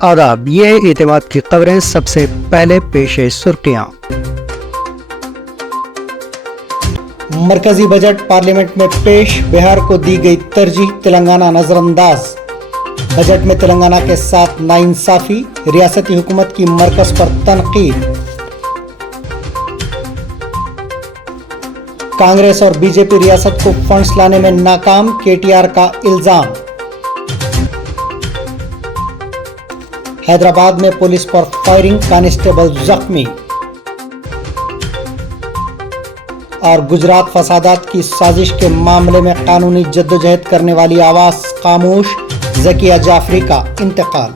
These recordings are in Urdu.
آداب، یہ اعتماد کی خبریں سب سے پہلے پیش سرخیاں۔ مرکزی بجٹ پارلیمنٹ میں پیش، بہار کو دی گئی ترجیح، تلنگانہ نظر انداز۔ بجٹ میں تلنگانہ کے ساتھ ناانصافی، ریاستی حکومت کی مرکز پر تنقید۔ کانگریس اور بی جے پی ریاست کو فنڈز لانے میں ناکام، کے ٹی آر کا الزام۔ حیدرآباد میں پولیس پر فائرنگ، کانسٹیبل زخمی۔ اور گجرات فسادات کی سازش کے معاملے میں قانونی جدوجہد کرنے والی آواز خاموش، ذکیہ جعفری کا انتقال۔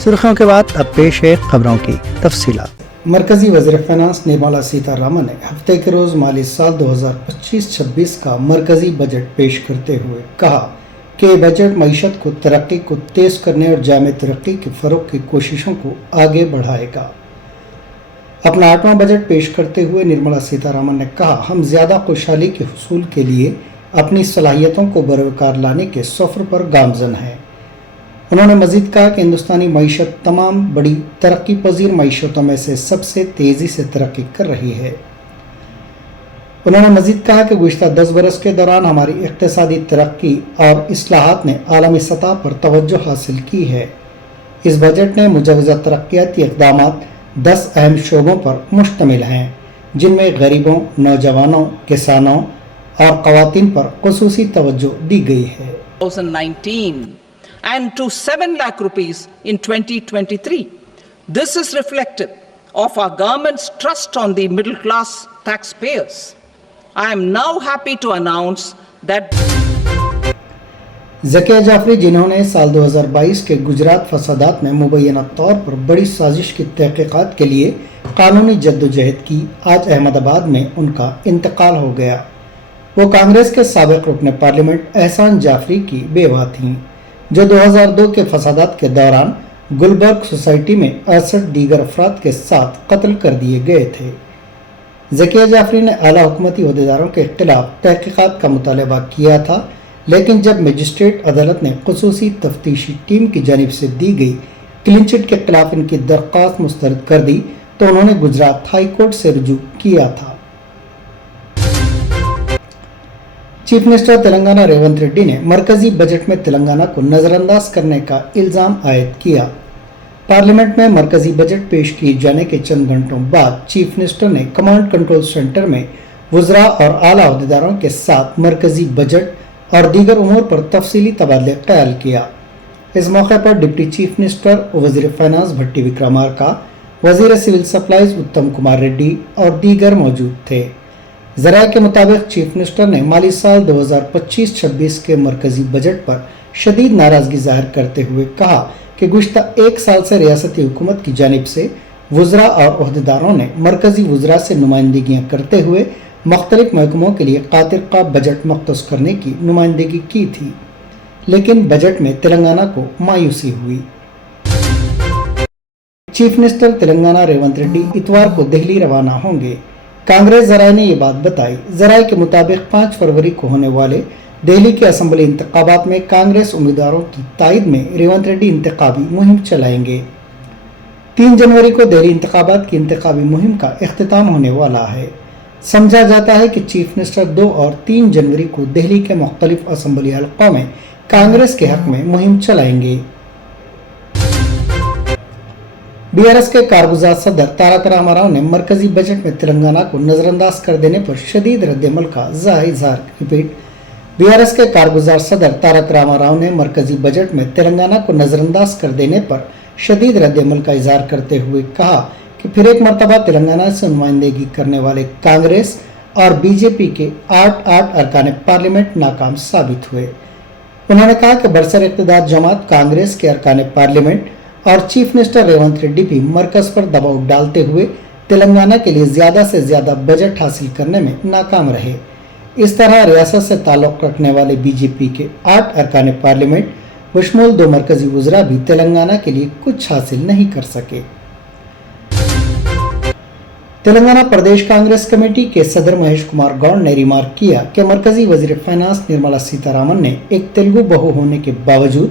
سرخیوں کے بعد اب پیش ہے خبروں کی تفصیلات۔ مرکزی وزیر فائنانس نرملا سیتا رامن نے ہفتے کے روز مالی سال 2025-26 کا مرکزی بجٹ پیش کرتے ہوئے کہا کہ یہ بجٹ معیشت کو ترقی کو تیز کرنے اور جامع ترقی کے فروغ کی کوششوں کو آگے بڑھائے گا۔ اپنا 8واں بجٹ پیش کرتے ہوئے نرملا سیتا رامن نے کہا، ہم زیادہ خوشحالی کے حصول کے لیے اپنی صلاحیتوں کو بروکار لانے کے سفر پر گامزن ہیں۔ انہوں نے مزید کہا کہ ہندوستانی معیشت تمام بڑی ترقی پذیر معیشتوں میں سے سب سے تیزی سے ترقی کر رہی ہے۔ انہوں نے مزید کہا کہ گزشتہ 10 برس کے دوران ہماری اقتصادی ترقی اور اصلاحات نے عالمی سطح پر توجہ حاصل کی ہے۔ اس بجٹ نے مجوزہ ترقیاتی اقدامات 10 اہم شعبوں پر مشتمل ہیں، جن میں غریبوں، نوجوانوں، کسانوں اور خواتین پر خصوصی توجہ دی گئی ہے۔ 2019 and to 7 lakh rupees in 2023. This is reflective of our government's trust on the middle class taxpayers. I am now happy to announce that Zakia Jafri, جنہوں نے سال 2022 کے گجرات فسادات میں مبینہ طور پر بڑی سازش کی تحقیقات کے لیے قانونی جدوجہد کی، آج احمد آباد میں ان کا انتقال ہو گیا۔ وہ کانگریس کے سابق رکن پارلیمنٹ احسان جعفری کی بیوہ تھیں، جو 2002 کے فسادات کے دوران گلبرگ سوسائٹی میں 68 دیگر افراد کے ساتھ قتل کر دیے گئے تھے۔ ذکیہ جعفری نے اعلیٰ حکومتی عہدیداروں کے خلاف تحقیقات کا مطالبہ کیا تھا، لیکن جب مجسٹریٹ عدالت نے خصوصی تفتیشی ٹیم کی جانب سے دی گئی کلین چٹ کے خلاف ان کی درخواست مسترد کر دی تو انہوں نے گجرات ہائی کورٹ سے رجوع کیا تھا۔ چیف منسٹر تلنگانہ ریونت ریڈی نے مرکزی بجٹ میں تلنگانہ کو نظر انداز کرنے کا الزام عائد کیا۔ پارلیمنٹ میں مرکزی بجٹ پیش کیے جانے کے چند گھنٹوں بعد چیف منسٹر نے کمانڈ کنٹرول سینٹر میں وزراء اور اعلیٰ عہدیداروں کے ساتھ مرکزی بجٹ اور دیگر امور پر تفصیلی تبادلہ خیال کیا۔ اس موقع پر ڈپٹی چیف منسٹر اور وزیر فائنانس بھٹی وکرمارکا، وزیر سول سپلائز اتم کمار ریڈی اور دیگر موجود تھے۔ ذرائع کے مطابق چیف منسٹر نے مالی سال 2025-26 کے مرکزی بجٹ پر شدید ناراضگی ظاہر کرتے ہوئے کہا کہ گزشتہ ایک سال سے ریاستی حکومت کی جانب سے وزراء اور عہدیداروں نے مرکزی وزراء سے نمائندگیاں کرتے ہوئے مختلف محکموں کے لیے قاطر خواہ بجٹ مختص کرنے کی نمائندگی کی تھی، لیکن بجٹ میں تلنگانہ کو مایوسی ہوئی۔ چیف منسٹر تلنگانہ ریونت ریڈی اتوار کو دہلی روانہ ہوں گے۔ کانگریس ذرائع نے یہ بات بتائی۔ ذرائع کے مطابق 5 فروری کو ہونے والے دہلی کے اسمبلی انتخابات میں کانگریس امیدواروں کی تائید میں ریونت ریڈی انتخابی مہم چلائیں گے۔ 3 جنوری کو دہلی انتخابات کی انتخابی مہم کا اختتام ہونے والا ہے۔ سمجھا جاتا ہے کہ چیف منسٹر 2 اور 3 جنوری کو دہلی کے مختلف اسمبلی حلقوں میں کانگریس کے حق میں مہم چلائیں گے۔ بی آر ایس کے کارگزار صدر تارک راما راؤ نے مرکزی بجٹ میں تلنگانہ کو نظر انداز کر دینے پر شدید رد عمل کا اظہار بی آر ایس کے کارگزار صدر تارک راما راؤ نے مرکزی بجٹ میں تلنگانہ کو نظر انداز کر دینے پر شدید رد عمل کا اظہار کرتے ہوئے کہا کہ پھر ایک مرتبہ تلنگانہ سے نمائندگی کرنے والے کانگریس اور بی جے پی کے 8 ارکان پارلیمنٹ ناکام ثابت ہوئے۔ انہوں نے کہا کہ برسر اقتدار جماعت کانگریس کے ارکان پارلیمنٹ اور چیف منسٹر ریونت ریڈی بھی مرکز پر دباؤ ڈالتے ہوئے تلنگانہ کے لیے زیادہ سے زیادہ بجٹ حاصل کرنے میں ناکام رہے۔ اس طرح ریاست سے تعلق رکھنے والے بی جے پی کے 8 ارکان پارلیمنٹ بشمول 2 مرکزی وزراء بھی تلنگانہ کے لیے کچھ حاصل نہیں کر سکے۔ تلنگانہ پردیش کانگریس کمیٹی کے صدر مہیش کمار گوڈ نے ریمارک کیا کہ مرکزی وزیر فائنانس نرملا سیتا رامن نے ایک تیلگو بہو ہونے کے باوجود